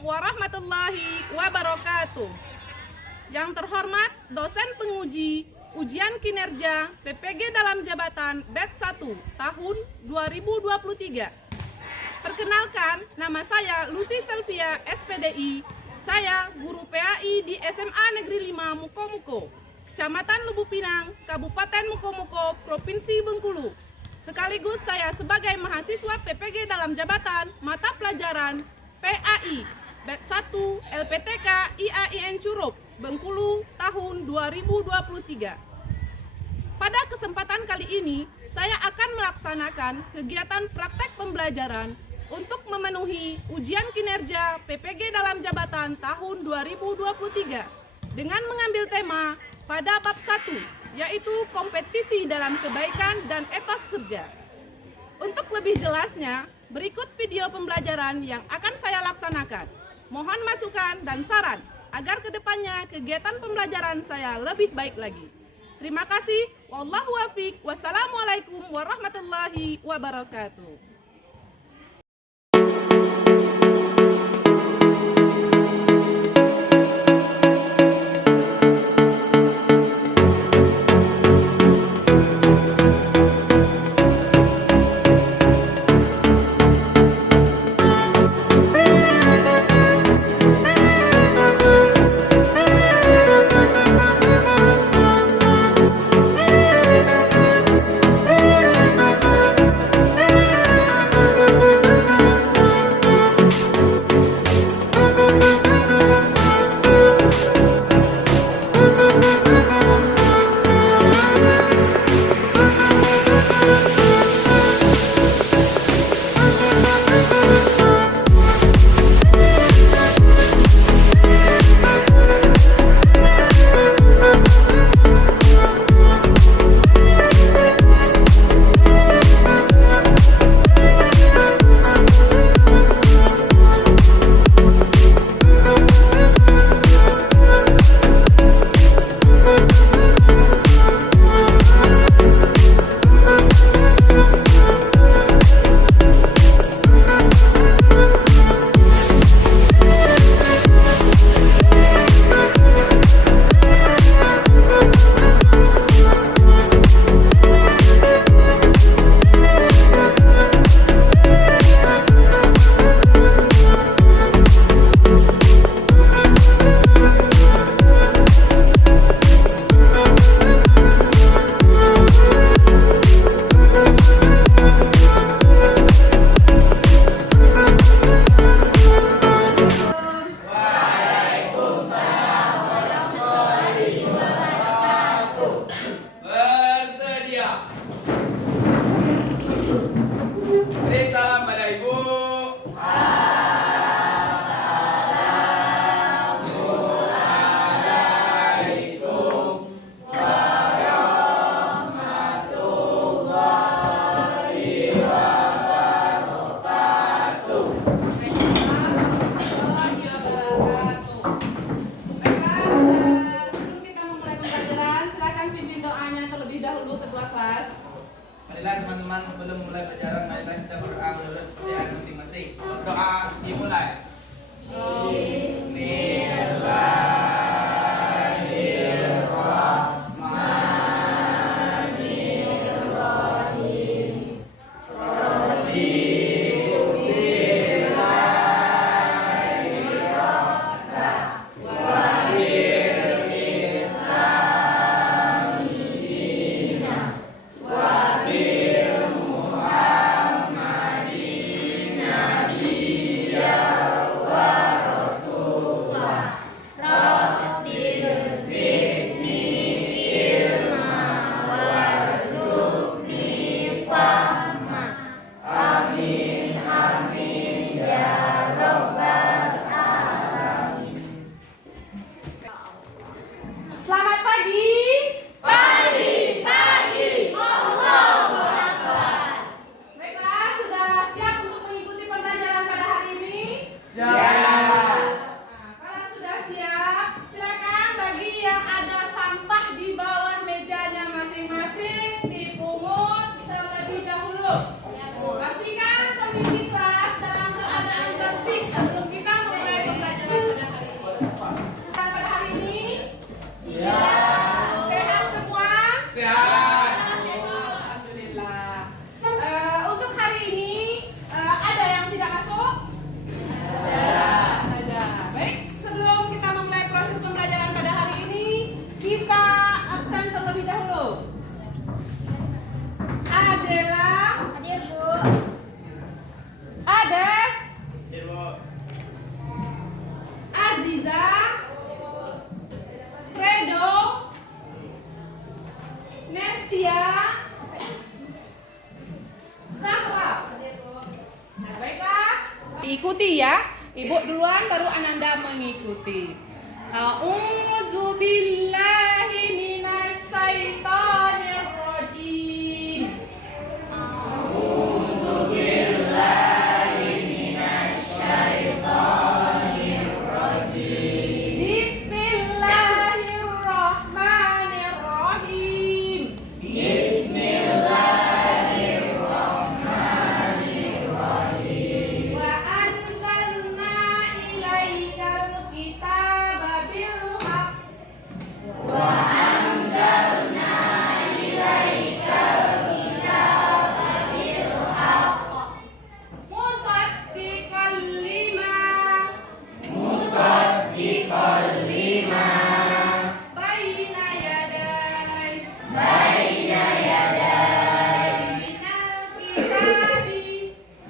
warahmatullahi wabarakatuh. Yang terhormat dosen penguji ujian kinerja PPG dalam jabatan batch 1 tahun 2023. Perkenalkan, nama saya Lucy Selvia SPDI. Saya guru PAI di SMA Negeri 5 Mukomuko, Kecamatan Lubuk Pinang, Kabupaten Mukomuko, Provinsi Bengkulu. Sekaligus saya sebagai mahasiswa PPG dalam jabatan mata pelajaran PAI batch 1 LPTK IAIN Curup, Bengkulu tahun 2023. Pada kesempatan kali ini, saya akan melaksanakan kegiatan praktek pembelajaran untuk memenuhi ujian kinerja PPG dalam jabatan tahun 2023 dengan mengambil tema pada bab 1, yaitu kompetisi dalam kebaikan dan etos kerja. Untuk lebih jelasnya, berikut video pembelajaran yang akan saya laksanakan. Mohon masukan dan saran agar kedepannya kegiatan pembelajaran saya lebih baik lagi. Terima kasih. Wallahu a'lam. Wassalamualaikum warahmatullahi wabarakatuh. Marilah teman-teman sebelum mulai pelajaran, marilah kita berdoa menurut kepercayaan masing-masing. Doa dimulai. mengikuti ya. Ibu duluan baru Ananda mengikuti. A'udzu billahi minasy syaithanir rajim. Bismillahirrahmanirrahim. Wa anzalna ilaikal kitaba bil haqq. Musaddiqan lima baina yaday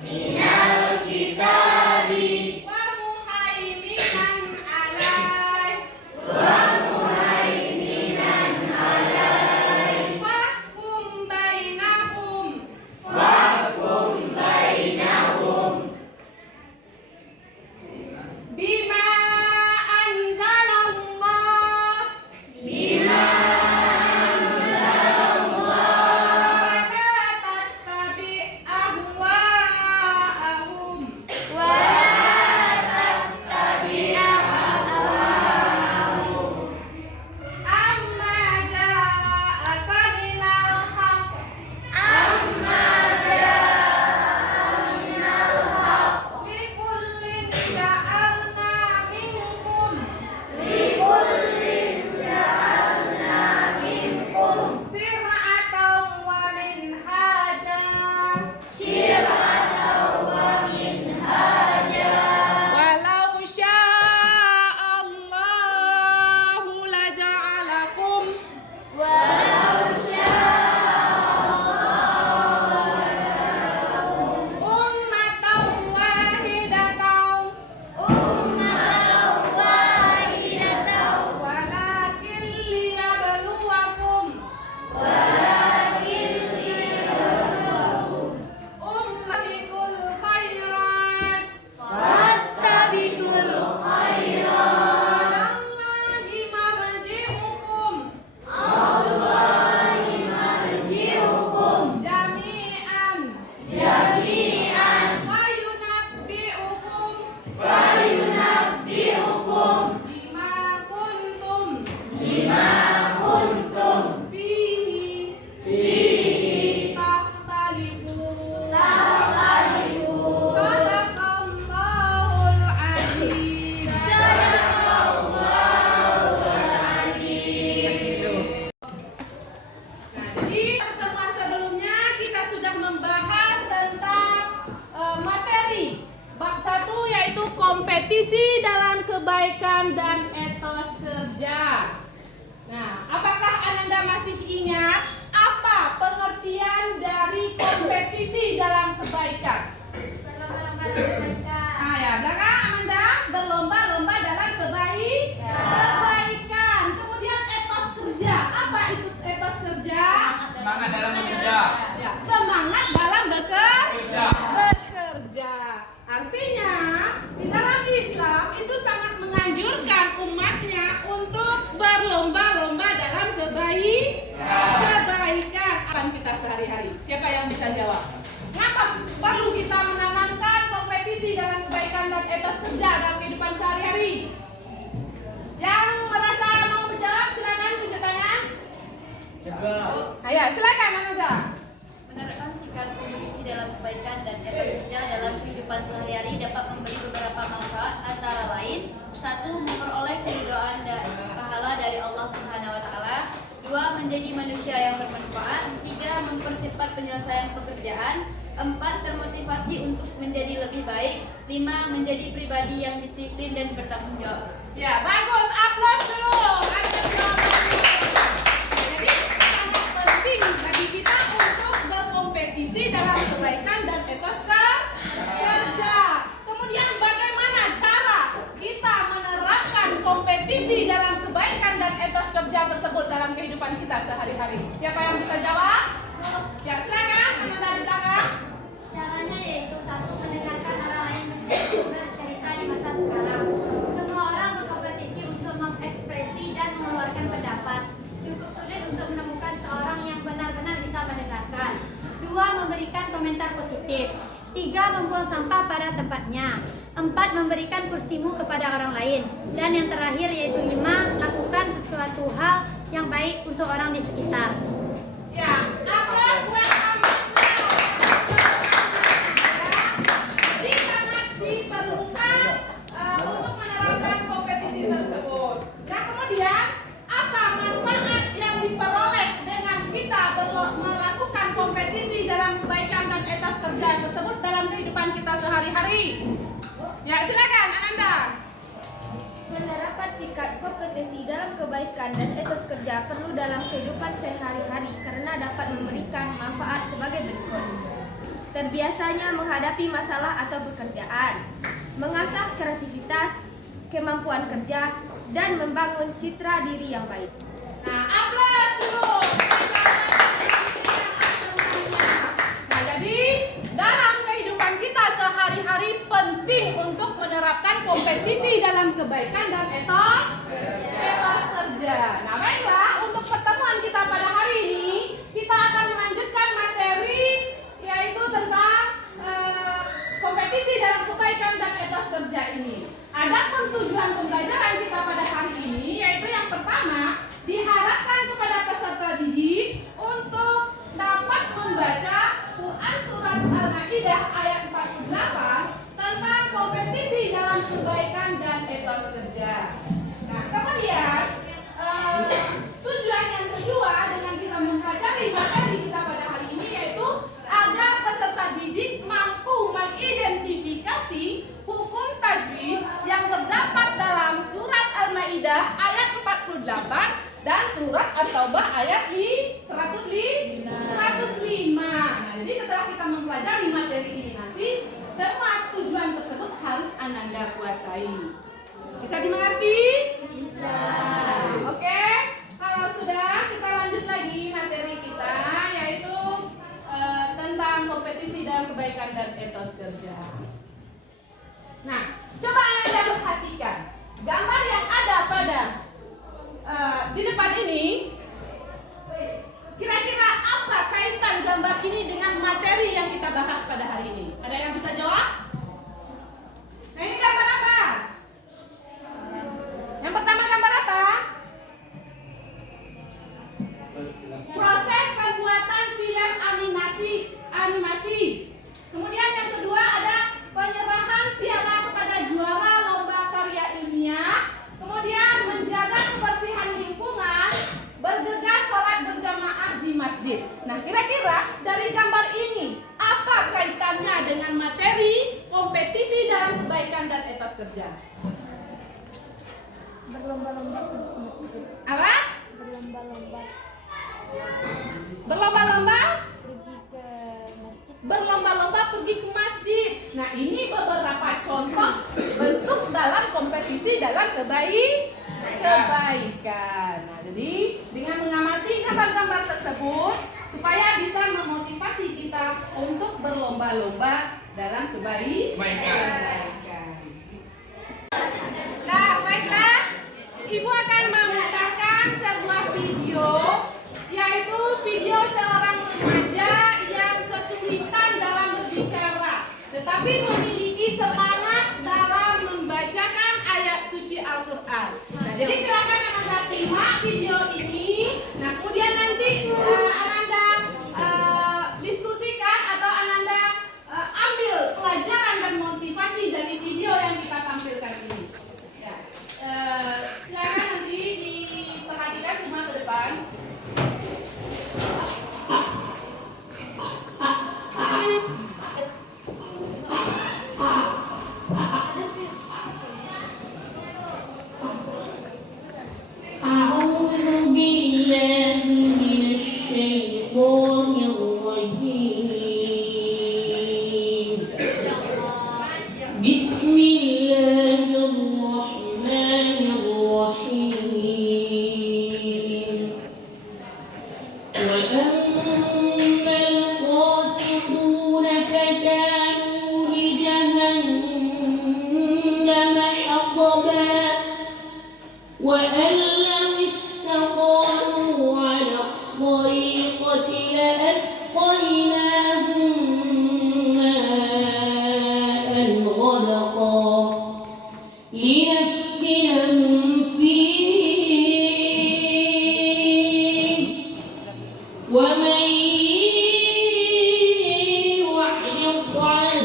minal kitabi wa muhaiminan alaih fahkum bainakum bima anzalallah wala tattabi' ahwa'ahum amma ja'aka minal haqq likullin ja'alna minkum sir'atan wa minhaja walau sya'allahu laja'alakum ummatan wahidatan walakin liyabluwakum ummatikul khairat Allahi marji'ukum jami'an wa yunabbi'ukum bima kuntum fihi takhtalifun Sadaqallahul azim. Nah, jadi pertemuan sebelumnya kita sudah membahas tentang materi bab 1 yaitu kompetisi dalam kebaikan dan etos kerja. Nah, apakah Ananda masih ingat apa pengertian dari kompetisi dalam kebaikan? Ah ya, belakang Amanda berlomba-lomba dalam kebaikan. Kemudian etos kerja. Apa itu etos kerja? Semangat dalam bekerja. Ya, semangat dalam bekerja. Artinya, di dalam Islam itu sangat menganjurkan umatnya untuk berlomba-lomba dalam kebaikan. Akan kita sehari-hari. Siapa yang bisa jawab? Kenapa perlu kita menanamkan kompetisi dalam kebaikan dan etos kerja dalam kehidupan sehari-hari? Yang merasa mau menjawab silakan tunjuk tangan. Ayo, silakan Ananda. Menerapkan sikap kompetisi dalam kebaikan dan etos kerja dalam kehidupan sehari-hari dapat memberi beberapa manfaat, antara lain: 1. Memperoleh keridhaan dan pahala dari Allah Subhanahu wa taala. 2. Menjadi manusia yang bermanfaat. 3. Mempercepat penyelesaian pekerjaan. 4. Termotivasi untuk menjadi lebih baik. 5. Menjadi pribadi yang disiplin dan bertanggung jawab. Ya, bagus. Aplaus dulu atas jawabannya. Jadi sangat penting bagi kita untuk berkompetisi dalam kebaikan dan etos kerja. Kemudian bagaimana cara kita menerapkan kompetisi dalam kebaikan dan etos kerja tersebut dalam kehidupan kita sehari-hari? Siapa yang bisa jawab? Ya, silakan. Ananda di belakang. Caranya yaitu 1. Mendengarkan orang lain memberikan kursimu kepada orang lain. Dan yang terakhir yaitu 5, lakukan sesuatu hal yang baik untuk orang di sekitar. Ya, aplaus buat jadi sangat diperlukan untuk menerapkan kompetisi tersebut. Nah, kemudian apa manfaat yang diperoleh dengan kita melakukan kompetisi dalam kebaikan dan etos kerja tersebut dalam kehidupan kita sehari-hari? Ya, silakan Ananda. Penerapan sikap kompetisi dalam kebaikan dan etos kerja perlu dalam kehidupan sehari-hari karena dapat memberikan manfaat sebagai berikut. Terbiasanya menghadapi masalah atau pekerjaan, mengasah kreativitas, kemampuan kerja, dan membangun citra diri yang baik. Nah, aplaus dulu. Nah, jadi dalam kehidupan kita sehari-hari penting untuk menerapkan kompetisi dalam kebaikan dan etos kerja. Nah, baiklah, untuk pertemuan kita pada hari ini, kita akan melanjutkan materi yaitu tentang kompetisi dalam kebaikan dan etos kerja ini. Adapun tujuan pembelajaran kita pada hari ini yaitu yang pertama, diharapkan kepada peserta didik untuk dapat membaca Quran Surat Al-Maidah ayat 48 tentang kompetisi dalam kebaikan dan etos kerja. Nah, kemudian tujuan yang kedua dengan kita mempelajari materi kita pada hari ini yaitu agar peserta didik mampu mengidentifikasi hukum tajwid yang terdapat dalam Surat Al-Maidah ayat 48 dan Surat At-Taubah ayat 105. Nah, jadi setelah kita mempelajari materi ini nanti, semua tujuan tersebut harus Ananda kuasai. Bisa dimengerti? Bisa. Oke. Kalau sudah, kita lanjut lagi materi kita yaitu tentang kompetisi dalam kebaikan dan etos kerja. Nah, coba Ananda perhatikan gambar yang ada pada di depan ini. Kira-kira apa kaitan gambar ini dengan materi yang kita bahas pada hari ini? Ada yang bisa jawab? Nah, ini gambar apa? Yang pertama gambar apa? Proses pembuatan film animasi. Kemudian yang kedua ada penyerahan piala kepada juara lomba karya ilmiah. Kemudian menjaga kebersihan lingkungan, bergegas sholat berjamaah di masjid. Nah, kira-kira dari gambar ini apa kaitannya dengan materi kompetisi dalam kebaikan dan etos kerja? Berlomba-lomba pergi ke masjid. Apa? Berlomba-lomba Berlomba-lomba pergi ke masjid. berlomba-lomba pergi ke masjid. Nah, ini beberapa contoh bentuk dalam kompetisi dalam kebaikan. Nah, jadi dengan mengamati gambar-gambar tersebut supaya bisa memotivasi kita untuk berlomba-lomba dalam kebaikan. Nah, baiklah. Ibu akan memutarkan sebuah video, yaitu video seorang remaja yang kesulitan dalam berbicara, tetapi memiliki semangat dalam membacakan ayat suci Al-Quran. Nah, jadi silakan Ananda simak video ini. Nah, kemudian nanti Ananda diskusikan atau Ananda ambil pelajaran dan motivasi dari video yang kita tampilkan ini. Ya, silakan nanti diperhatikan semua ke depan. أعوذ بالله من الشيطان لنفتنهم فيه ومن يعرض عن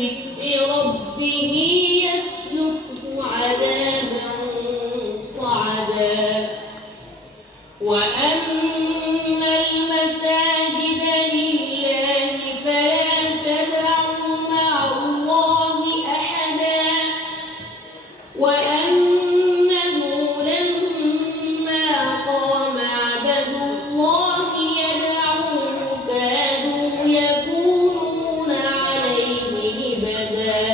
ذكر ربه يسلكه عذابا صعدا وأن المساجد لله فلا تدعوا مع الله أحدا وأنه لما قام عبد الله يدعوه كادوا يكونون عليه لبدا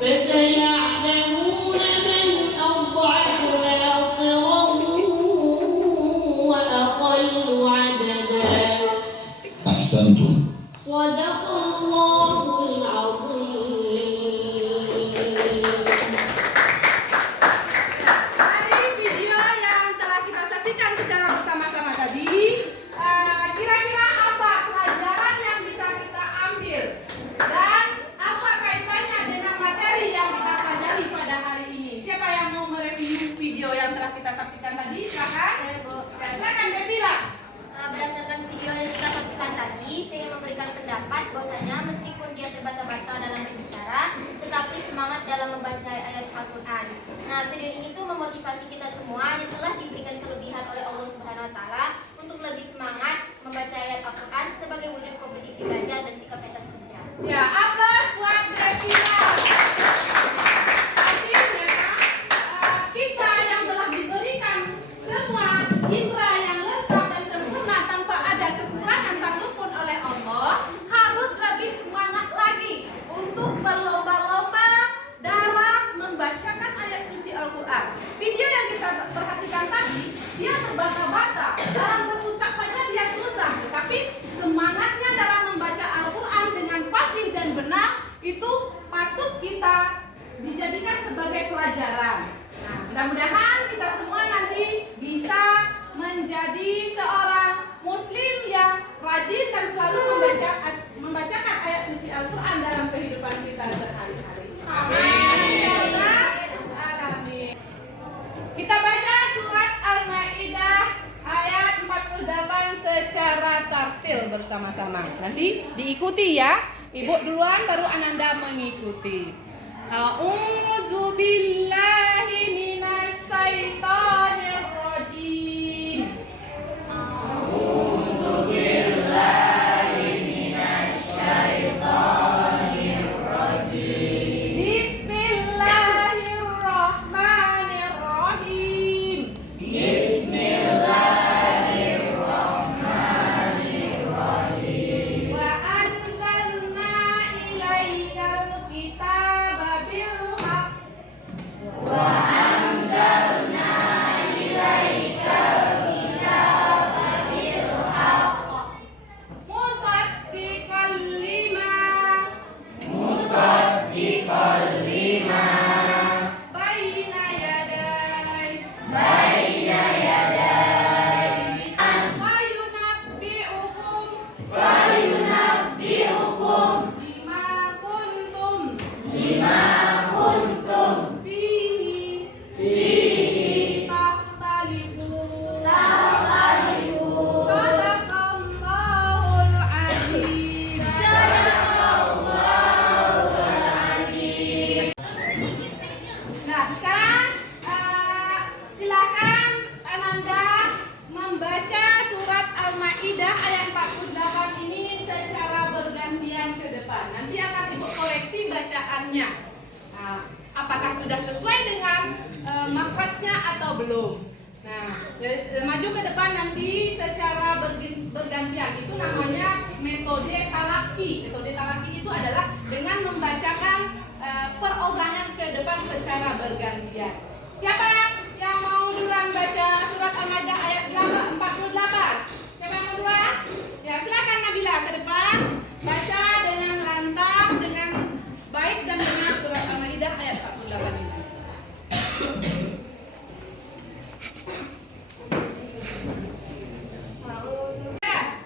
فسيعلمون من أضعف ناصرا وأقل عددا أحسنتم. صدق الله العظيم. Dari video yang telah kita saksikan secara bersama-sama tadi, kira-kira apa pelajaran yang bisa kita ambil dan apa kaitannya dengan materi yang kita pelajari pada hari ini? Siapa yang mau mereview video yang telah kita saksikan tadi? Silakan. Ya, silakan Debila. Berdasarkan video yang kita saksikan tadi, saya ingin memberikan pendapat bahwasanya meskipun dia terbata-bata dalam berbicara, tetapi semangat dalam membaca ayat Al-Quran. Nah, video ini tuh memotivasi kita semua yang telah diberikan kelebihan oleh Allah Subhanahu Wa Taala untuk lebih semangat membaca ayat Al-Quran sebagai wujud kompetisi belajar dan sikap etos kerja. Ya, aplaus buat Debila. Artinya, kita yang telah diberikan semua indera yang lengkap dan sempurna tanpa ada kekurangan satupun oleh Allah, harus lebih semangat lagi untuk berlomba-lomba dalam membacakan ayat suci Al-Quran. Video yang kita perhatikan tadi, dia terbata-bata, dalam berucap saja dia susah, tetapi semangatnya dalam membaca Al-Quran dengan fasih dan benar itu patut kita dijadikan sebagai pelajaran. Nah, mudah-mudahan kita semua nanti bisa menjadi seorang muslim yang rajin dan selalu membacakan ayat suci Al-Quran dalam kehidupan kita sehari-hari. Amin. Ya Allah. Alamin. Kita baca surat Al-Maidah ayat 48 secara tartil bersama-sama. Nanti diikuti ya. Ibu duluan baru Ananda mengikuti. A'udzu billahi minas syaitonir rajim. Bismillahirrahmanirrahim. Wa anzalna ilaikal kitaba bil haqq. Musaddiqan lima baina yaday wa yunabbi'ukum bima kuntum fihi takhtalifun. Sadaqallahul azim. Nah, sekarang silakan Ananda membaca surat Al-Maidah ayat 48 ini secara bergantian ke depan. Nanti akan Ibu koreksi bacaannya. Nah, apakah sudah sesuai dengan makhrajnya atau belum? Nah, maju ke depan nanti secara bergantian. Itu namanya metode talaki. Metode talaki itu adalah dengan membacakan perogangan ke depan secara bergantian. Siapa yang mau duluan baca surat Al-Maidah ayat 48? Siapa yang mau duluan? Ya, silakan Nabila ke depan. Baca dengan lantang, dengan baik dan benar surat Al-Maidah ayat 48 ini. Ya.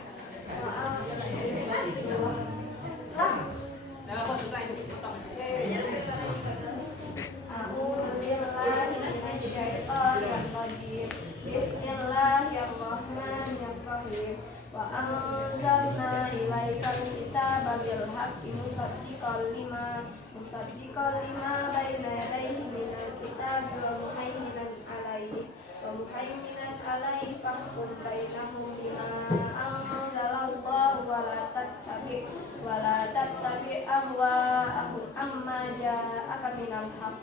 minal haqq.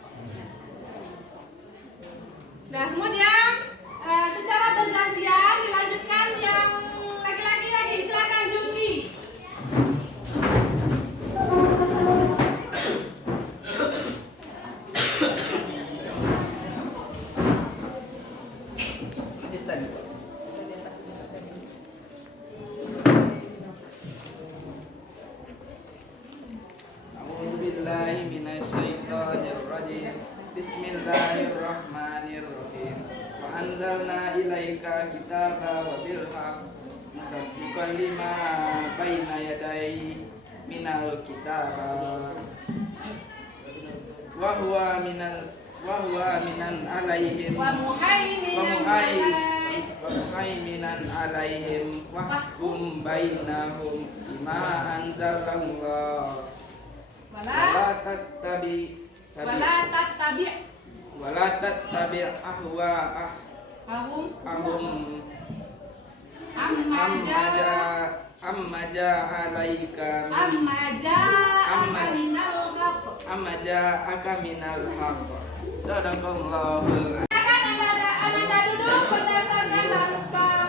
Nah, kemudian secara bergantian dilanjutkan yang laki-laki lagi. Silakan Jungki. A'udzubillahi minasyaitonirrajim. Bismillahirrahmanirrahim. Wa anzalna ilaika kitaba wa bil haqq musaddiqan lima baina yadayhi minal kitab wa huwa minan alaihim Wa muhaiminan alaihim fahkum bainahum bima anzalallah wala tattabi ahum amma ja'aka minal haqq. Sadaqallahul Anda duduk berdasarkan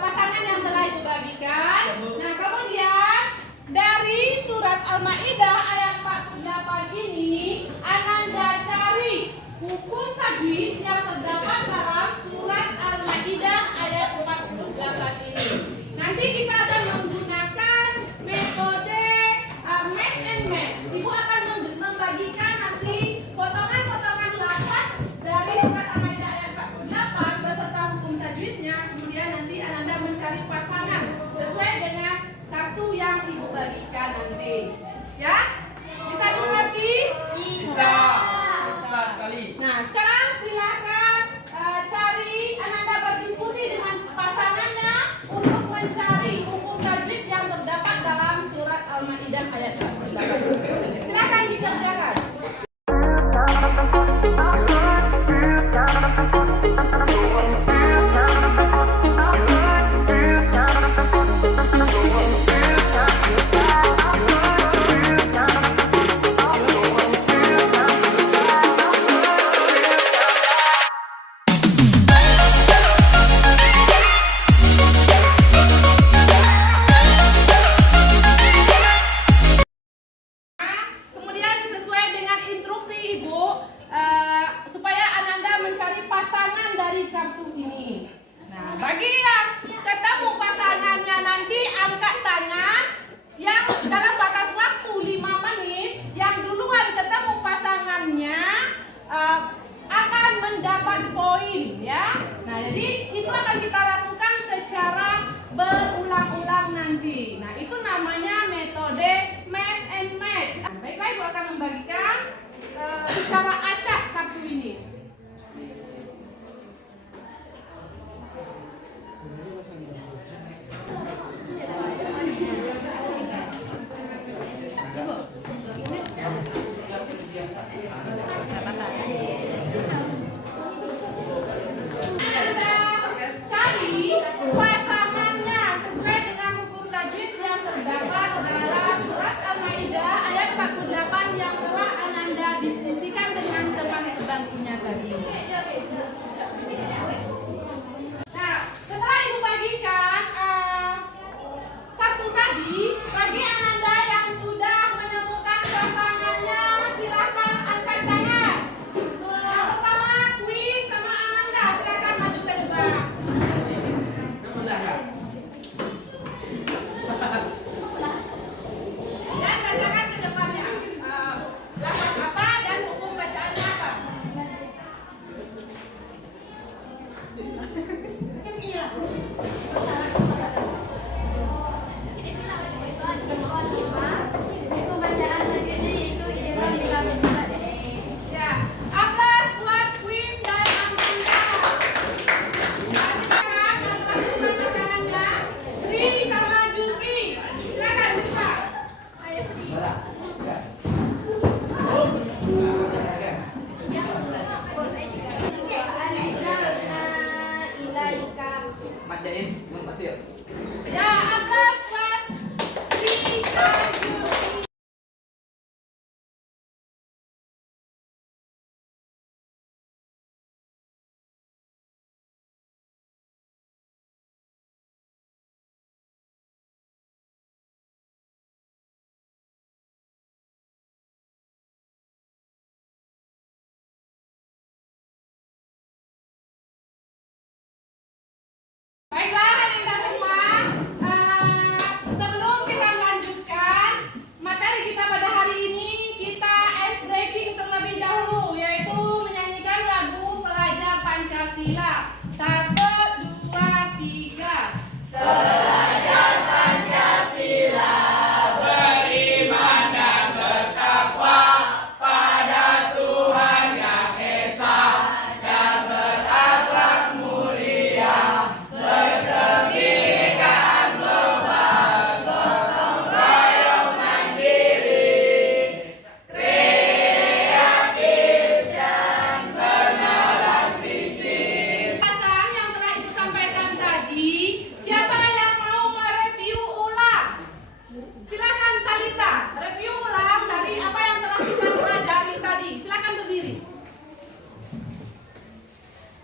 pasangan yang telah Ibu bagikan. Nah, kemudian dari surat Al-Maidah ayat 48 ini Anda cari hukum tajwid yang terdapat dalam surat Al-Maidah ayat 48 ini. Nanti kita akan menggunakan metode match and match. Ibu akan membagikan nanti potongan-potongan lafaz dari surat Al-Maidah ayat 48 beserta hukum tajwidnya. Kemudian nanti Anda mencari pasangan sesuai dengan kartu yang Ibu bagikan nanti. Ya?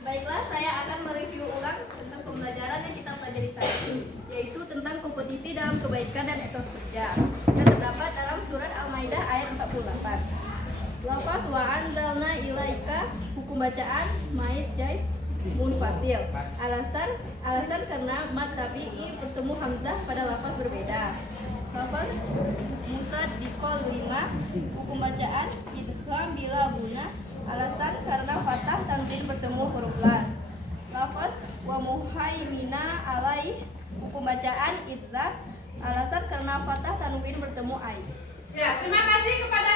Baiklah, saya akan mereview ulang tentang pembelajaran yang kita pelajari tadi, yaitu tentang kompetisi dalam kebaikan dan etos kerja, yang terdapat dalam surat Al-Maidah ayat 48. Lafaz wa anzalna ilaika, hukum bacaan Maid Jais Munfasil. Alasan karena mat tabi'i bertemu hamzah pada lafaz berbeda. Lafaz Musa dikol 5, hukum bacaan idgham bila guna. Alasan karena fathah tanwin bertemu huruf lam. Lafaz wa muhaimina alaih, hukum bacaan idzaf. Alasan karena fathah tanwin bertemu ai. Ya, terima kasih kepada